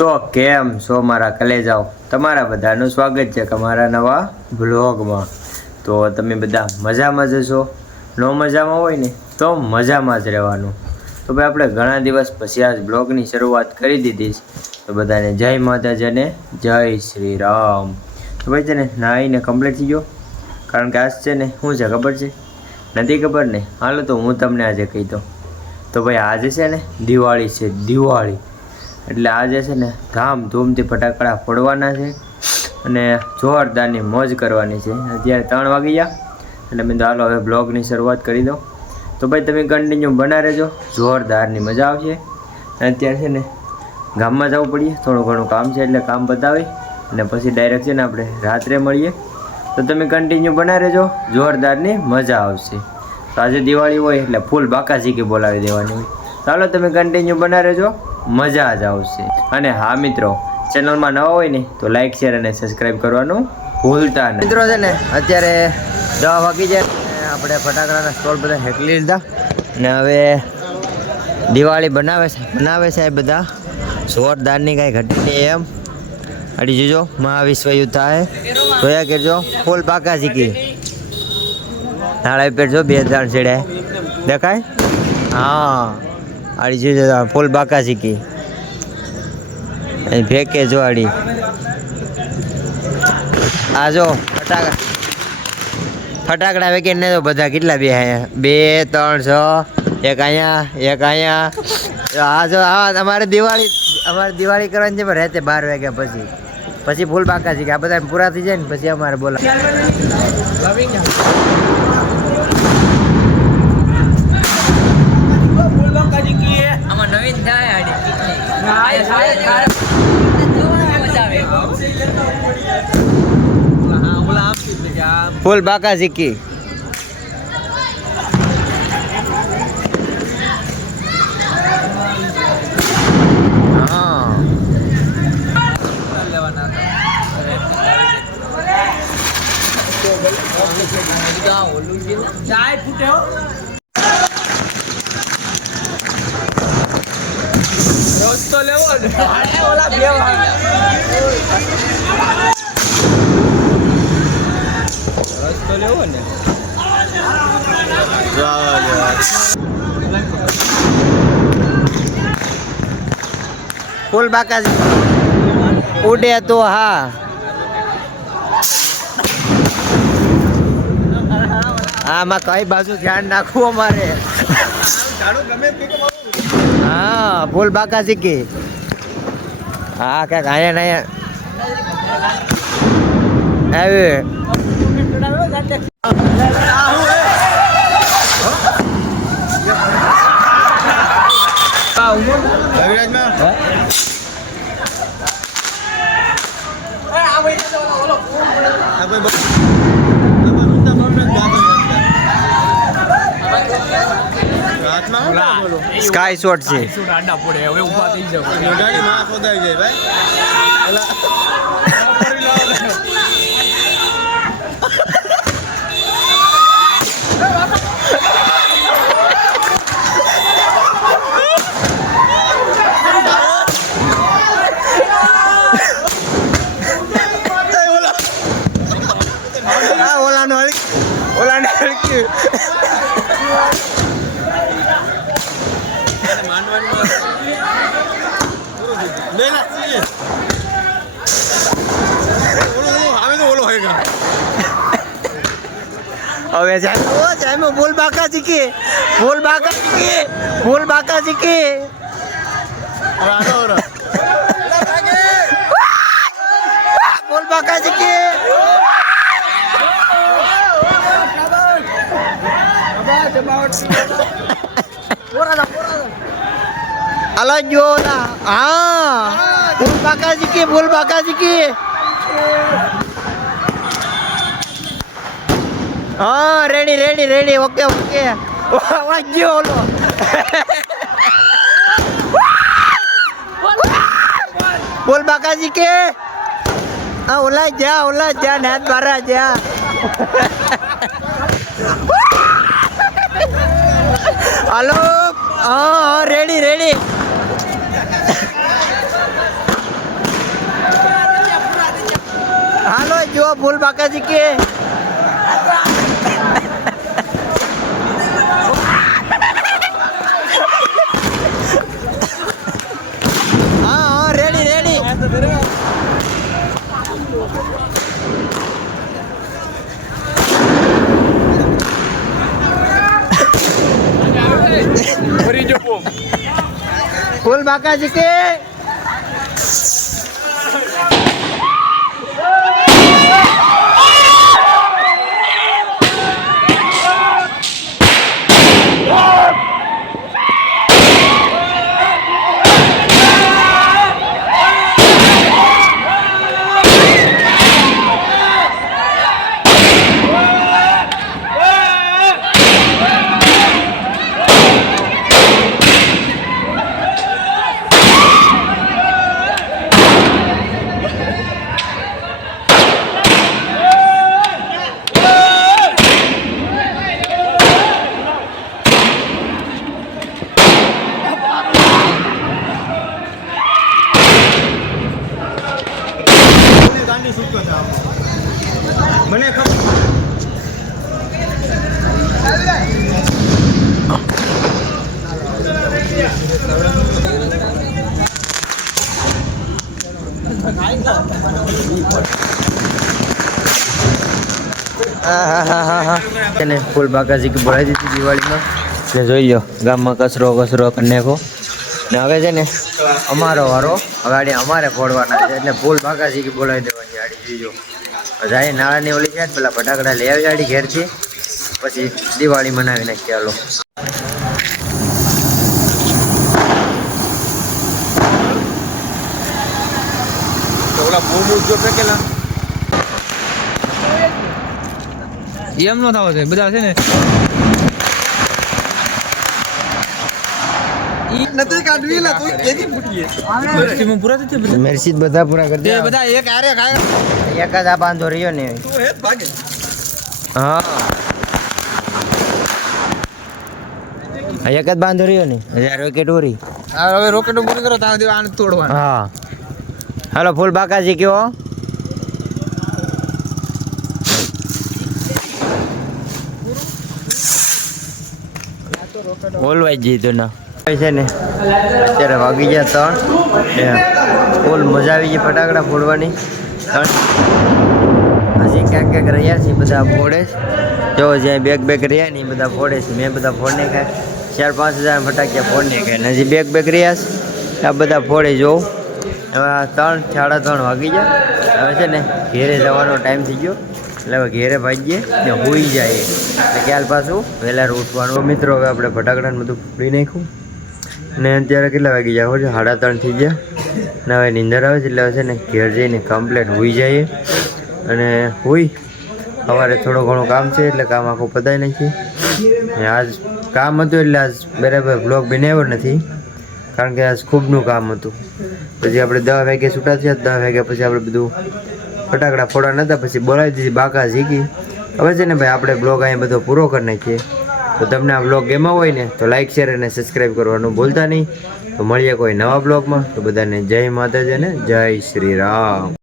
તો કેમ છો મારા કલેજાઓ, તમારા બધાનું સ્વાગત છે અમારા નવા બ્લોગમાં। તો તમે બધા મજામાં જ છો, ન મજામાં હોય ને તો મજામાં જ રહેવાનું। તો ભાઈ આપણે ઘણા દિવસ પછી આજ બ્લોગની શરૂઆત કરી દીધી છે, તો બધાને જય માતાજી અને જય શ્રી રામ। તો ભાઈ છે ને નાહીને કમ્પ્લીટ થઈ ગયો, કારણ કે આજ છે ને શું છે ખબર છે? નથી ખબર ને? હાલો તો હું તમને આજે કહી દઉં। તો ભાઈ આજે છે ને દિવાળી છે, દિવાળી એટલે આજે છે ને ધામધૂમથી ફટાકડા ફોડવાના છે અને જોરદારની મોજ કરવાની છે। અત્યારે 3 વાગી ગયા એટલે મેં તો હાલો હવે બ્લોગની શરૂઆત કરી દઉં। તો ભાઈ તમે કન્ટિન્યુ બના રહેજો, જોરદારની મજા આવશે। અત્યારે છે ને ગામમાં જવું પડીએ, થોડું ઘણું કામ છે એટલે કામ બતાવી અને પછી ડાયરેક્ટ છે ને આપણે રાત્રે મળીએ। તો તમે કન્ટિન્યુ બના રહેજો, જોરદારની મજા આવશે। તો આજે દિવાળી હોય એટલે ફૂલ બાકાજીકી બોલાવી દેવાની હોય। ચાલો તમે કન્ટિન્યુ બના રહેજો, મજા જ આવશે। અને હા મિત્રો, ચેનલમાં નવા હોય ને તો લાઈક શેર અને સબસ્ક્રાઈબ કરવાનું ભૂલતા નહીં। મિત્રો છે ને અત્યારે 10 વાગી જાય, આપણે ફટાકડાના સ્ટોલ બધા હેકલી લીધા ને હવે દિવાળી બનાવે છે બધા જોરદારની, કાંઈ ઘટે નહીં એમ। અડી જોજો મહાવિશ્વ યુદ્ધ થાય, જોયા કરજો ફૂલ બાકાજીકી। નાળા પેરજો 2-3 છેડે દેખાય, હા આડી જોજો ફૂલ બાકાજીકી। અહીં ફેંકે જો આડી, આ જો ફટાકડા વેકે ને તો બધા કેટલા બે અહીંયા 2 3 6 એક અહીંયા આ જો અમારે દિવાળી કરવાની છે, પણ રાતે 12 વાગ્યા પછી ફૂલ બાકાજીકી। આ બધા પૂરા થઈ જાય ને પછી અમારે બોલા ફૂલ બાકાજીકી। રસ્તો લેવો ને ઓલા બે રસ્તો લેવો ને ફૂલ બાકાજી ઉડે તો હા, આમાં કઈ બાજુ ધ્યાન નાખવું અમારે? હા ફૂલ બાકાજીકી। હા ક્યાંક અહીંયા આવી સ્કાય શોટ છે। આડા પડે હવે ઊભા થઈ જાવ, ગાડી માં ખોદાઈ જાય ભાઈ। ઓલાને હળકી હવે જાય ફૂલ બાકાજીકી। ફૂલ બાકાજીકી अलग जो ना, हाँ फूल बाकाजीकी। हाँ रेडी ओके जो लो फूल बाकाजीकी। हाँ ओला जा नाथ बारा जा हेलो हाँ रेडी ફૂલ બાકાજી કે હા રેડી રેડી ફૂલ બાકાજી કે મને ખબર તેને ફૂલ બાકાજી બોલાવી દીધી દિવાળીમાં ને જોઈ લો ગામમાં કચરો કરી નાખો ને હવે છે ને અમારો વારો ગાડી અમારે ફોડવાના છે એટલે ફૂલ બાકાજી બોલાવી દેવાની ગાડી જોઈજો જાય નાળાની ઓલી છે પેલા ફટાકડા લઈ આવી ગાડી ઘેરથી પછી દિવાળી મનાવી નાખીએ ચાલો ઓલા બૂમ જો ફેકેલા એમ નો થાવ છે બધા છે ને નથી કાઢવી લા તો કેદી ફૂટીએ મેરસી પૂરા થશે મેરસી બધા પૂરા કરી દે બધા એક આરે ખાય એક જ આ બાંધો રહ્યો ને તું હે ભાગે હા એક જ બાંધો રહ્યો ને રોકેટ ઉરી હવે રોકેટો પૂરી કરો તારે આને તોડવાનું હા હાલો ફૂલ બાકાજી કયો બોલવાઈ જીધું ના છે ને અત્યારે વાગી ગયા 3 ફૂલ મજા આવી ગઈ ફટાકડા ફોડવાની 3 હજી ક્યાંક રહ્યા છે બધા ફોડે જો જ્યાં બેગ રહ્યા ને એ બધા ફોડે છે મેં બધા ફોડને ખાય 4-5 હજાર ફટાકિયા ફોડને ખાય હજી બેગ રહ્યા છે આ બધા ફોડે જોઉં હવે 3-3:30 વાગી ગયા હવે છે ને ઘેરે જવાનો ટાઈમ થઈ ગયો એટલે હવે ઘેરે ભાગીએ ને હોઈ જાય એટલે ક્યાર પાછું વહેલા ઉઠવાનું મિત્રો હવે આપણે ફટાકડાને બધું ફોડી નાખ્યું ને અત્યારે કેટલા વાગી જાય હોય 3:30 થઈ ગયા ને હવે નીંદર આવે છે એટલે છે ને ઘેર જઈને કમ્પ્લેટ હોઈ જઈએ અને હોઈ સવારે થોડું ઘણું કામ છે એટલે કામ આખું પતાવી નાખીએ ને આજ કામ હતું એટલે આજ બરાબર બ્લોગ બનાવ્યો નથી કારણ કે આજ ખૂબનું કામ હતું પછી આપણે 10 વાગે છૂટા થયા 10 વાગ્યા પછી આપણે બધું ફટાકડા ફોડા નતા પછી બોલાવી દીધી બાકા શીખી હવે છે ને ભાઈ આપણે બ્લોગ અહીંયા બધો પૂરો કરી નાખીએ તો તમને આ બ્લોગ ગમ્યો હોય ને તો લાઈક શેર અને સબસ્ક્રાઈબ કરવાનું ભૂલતા નહીં તો મળીએ કોઈ નવા બ્લોગમાં તો બધાને જય માતાજી અને જય શ્રી રામ.